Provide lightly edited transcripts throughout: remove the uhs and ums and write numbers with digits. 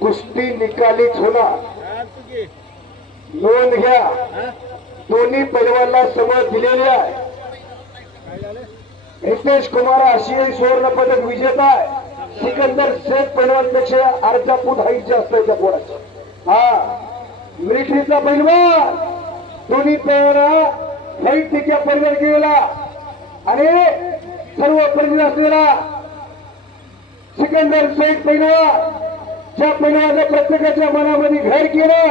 कुस्ती निकालीच होणार, नोंद घ्या. दोन्ही पैलवानला समज दिलेली आहे. रितेश कुमार आशियाई सुवर्ण पदक विजेता आहे. सिकंदर शेख पैलवान पेक्षा अर्धा फूट हाईट जास्त आहे त्या पोराची. हा मिलिटरीचा पैलवान दोन्ही पैलवाना हाईट तिच्या परिवार गेला आणि सर्व परिचित असलेला सिकंदर शेख पैलवान ज्या पैलवानाने प्रत्येकाच्या मनामध्ये घर केलं,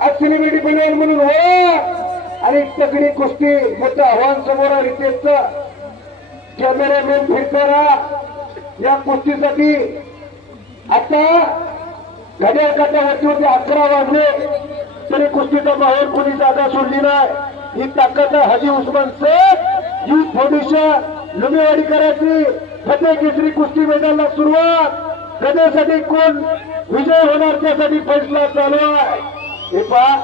आज सेलिब्रिटी पैलवान म्हणून ओळख आणि तगडी कुस्ती मोठं आव्हान समोर आहे. रितेशचं कॅमेरामॅन फिरताना या कुस्तीसाठी आता घड्याळ काट्यावरती होते 11 वाजले तरी कुस्तीचा बाहेर कोणी जागा सोडली नाही. ही ताकद आहे हाजी उस्मान शेख युथ फाउंडेशन लुमेवाडी करायची फतेह केसरी कुस्ती मैदानाला सुरुवात. गदेसाठी कोण विजय होणार त्यासाठी फैसला चालू आहे. हे पहा,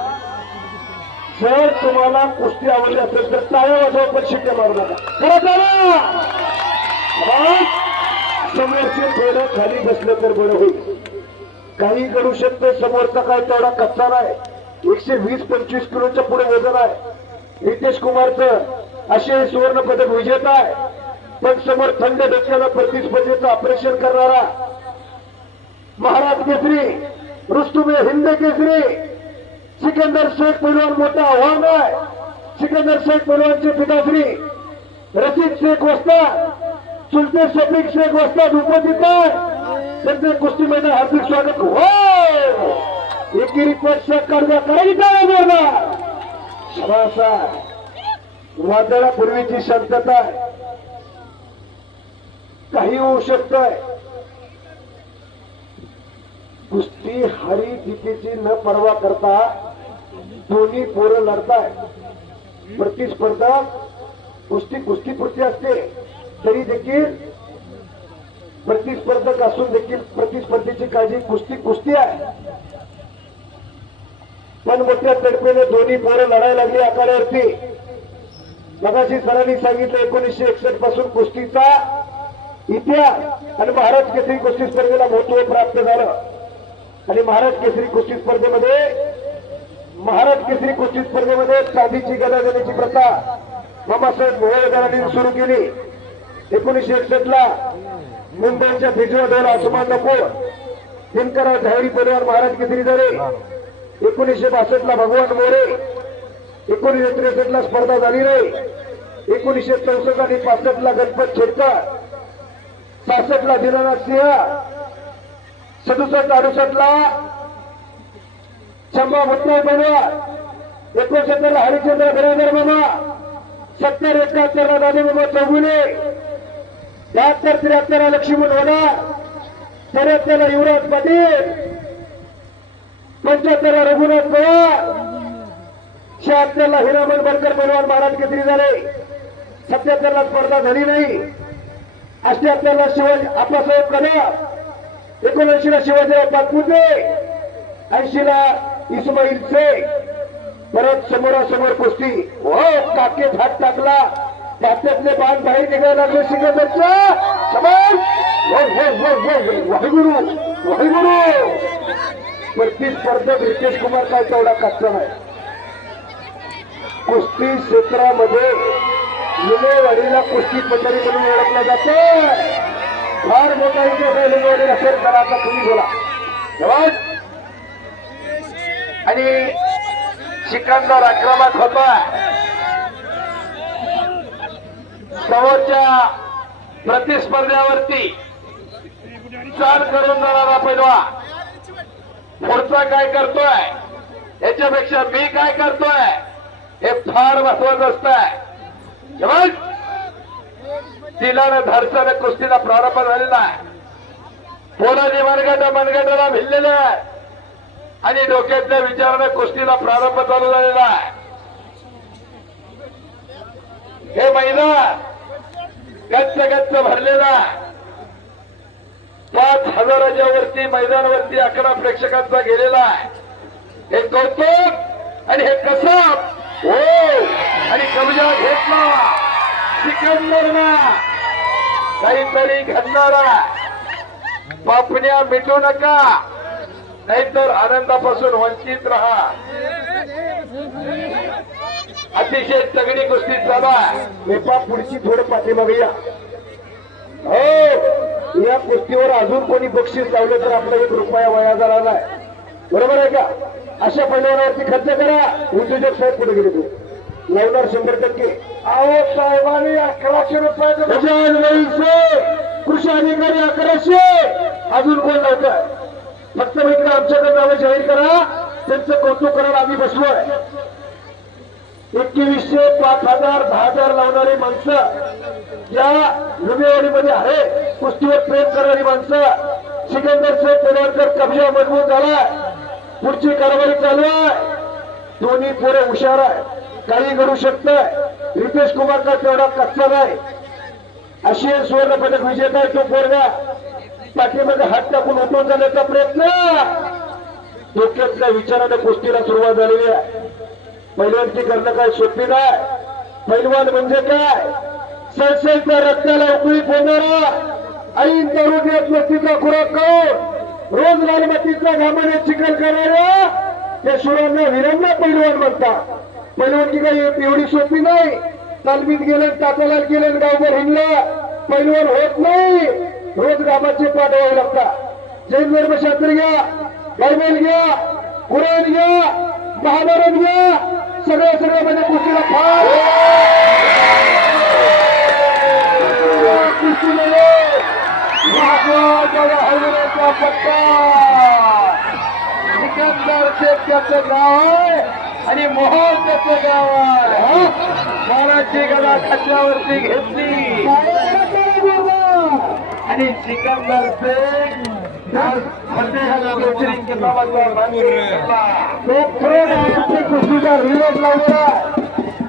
जर तुम्हाला कुस्ती आवडली असेल तर टाळ्या वाजवा, पण शिट्ट्या मारू नका. समोरचे थोडं खाली बसलं तर बरं होईल. काही करू शकतो, समोरचा काय तेवढा कच्चा नाही. 120-25 किलोच्या पुढे वजन आहे. रितेश कुमारचं असे सुवर्ण पदक विजेता आहे, पण समोर थंड डोक्याला प्रतिस्पर्धेचं ऑपरेशन करणारा महाराज केसरी रुस्तुम हिंद केसरी सिकंदर शेख पैलवान मोठं आव्हान आहे. सिकंदर शेख पैलवानचे पिताश्री रशीद शेख वस्ताद, चुलते शफीक शेख वस्ताद उपस्थित आहे. त्यांचे कुस्ती मैदान हार्दिक स्वागत. हो एकेरी पक्ष कर्जा करायचा वादळापूर्वीची शांतता आहे. काही होऊ शकतंय. कुस्ती हरी जितेची न पर्वा करता दोन्ही पोरं लढताय. प्रतिस्पर्धा कुस्तीपुरती असते तरी देखील प्रतिस्पर्धक असून देखील प्रतिस्पर्धेची काळजी कुस्ती आहे. पण मोठ्या तडफेने दोन्ही पोरं लढायला लागली आखाड्यावरती. मगाशी सरांनी सांगितलं 1961 पासून कुस्तीचा इतिहास आणि महाराज केसरी कुस्ती स्पर्धेला महत्व प्राप्त झालं. आणि महाराज केसरी कुस्ती स्पर्धेमध्ये चांदीची गदा देण्याची प्रथा मामासाहेब मोहोळकरांनी सुरू केली. 1961 ला मुंबईच्या भिजवडोला आसमान नकोर दिनकरा धावरी परिवार महाराज केसरी झाले. 1962 ला भगवान मोरे, 1963 ला स्पर्धा झाली नाही. 1964 आणि 65 ला गणपत खेडकर, 66 ला दीनानाथ सिंह, 67-68 ला चंबा मुत्ताई पैलवान, 69 ला हरिचंद्र बिरादर मामा, 70-71 ला दादे मामा चौगुले, 72-73 ला लक्ष्मण होणार, 73 ला युवराज पाटील, 75 ला रघुनाथ पवार, 76 ला हिरामन बरकर पैलवान महाराज केसरी झाले. 77 ला स्पर्धा झाली नाही. 78 ला शिवाजी आप्पासाहेब कदम, 79 ला शिवाजीराव पाटपुते, 80 ला इस्माईल शेख. परत समोरासमोर कुस्ती. हो टाकेत हात टाकला, त्यातले बाण बाहेर निघायला लागले. सिकंदरचा समोर वाहिगुरु प्रतिस्पर्धक रितेश कुमार काय तेवढा कच्चा नाही. कुस्ती क्षेत्रामध्ये लुमेवाडीला कुस्ती पंढरी म्हणून ओळखला जातो. फार मोठा इतिहास आहे लुमेवाडी असेल तर आता तुम्ही बोला. आणि सिकंदर आक्रमक होता. समोरच्या प्रतिस्पर्ध्यावरती चाल करून जाणारा पैलवान पुढचा काय करतोय याच्यापेक्षा मी काय करतोय हे फार महत्वाचं असतंय. तिलानं धरसानं कुस्तीला प्रारंभ झालेला आहे. पोरांनी मनगटाला भिडलेले आहे आणि डोक्यातल्या विचाराने कुस्तीला प्रारंभ चालू झालेला आहे. हे मैदान गच्च भरलेला 5000च्या वरती मैदानावरती 11 प्रेक्षकांचा गेलेला आहे. हे कौतुक आणि हे कसब. हो आणि कब्जा घेतला सिकंदरना काहीतरी घडणारा पापण्या मिटू नका, नाहीतर आनंदापासून वंचित राहा. अतिशय तगडी कुस्ती चालू आहे. नेपा पुढची थोडं पाठीमागे या. हो, या कुस्तीवर अजून कोणी बक्षीस लावलं तर आपला 1 रुपया वाया झाला नाही. बरोबर आहे का? अशा पैलवानावरती खर्च करा. उद्योजक साहेब पुढे गेले तू लावणार 100%. अहो साहेबांनी 1100 रुपये कृषी अधिकारी 1100. अजून कोण लावतंय? फक्त मित्र आमच्याकडे नावं जाहीर करा, त्यांचं कौतुक करायला आम्ही बसलोय. 2100, 5000, 10000 लावणारी माणसं या रुमेवाडीमध्ये आहे. कुस्तीवर प्रेम करणारी माणसं. सिकंदरचे पेलवानकर कब्जा मजबूत झालाय. पुढची कारवाई चालू आहे. दोन्ही पोरे हुशार आहे, काही घडू शकतंय. रितेश कुमारचा तेवढा कच्चा नाही. आशियाई सुवर्ण पदक विजेता आहे तो पोरगा. पाठीमध्ये हात टाकून उठून जाण्याचा प्रयत्न. डोक्यातल्या विचाराने कुस्तीला सुरुवात झालेली आहे. पैलवानकी करणं काय सोपी नाही. पैलवान म्हणजे काय? सळसळत्या रक्ताला उकळी फोडणारा, ऐन तरुण्यात मस्तीचा खुराक करून रोज लालमातीचा घामाने चिखल करणाऱ्या त्या सुरांना वीरांना पैलवान म्हणतात. पैलवानकी काय एवढी सोपी नाही. तालमीत गेलं, ताताला गेलं, गावभर हिंडलं, पैलवान होत नाही. रोज गावाचे पाठ व्हावे लागतात. जैन धर्मशास्त्र घ्या, बायबल घ्या, कुराण घ्या, महाभारत घ्या, सगळं म्हणजे कुस्तीला फार हरवण्याचा पट्टा. सिकंदर शेख त्याचं गाव आहे आणि मोहन त्याचं गाव आहे. महाराजची गदा खात्यावरती घेतली आणि सिकंदर शेख कुस्तीचा रिलेट लावला.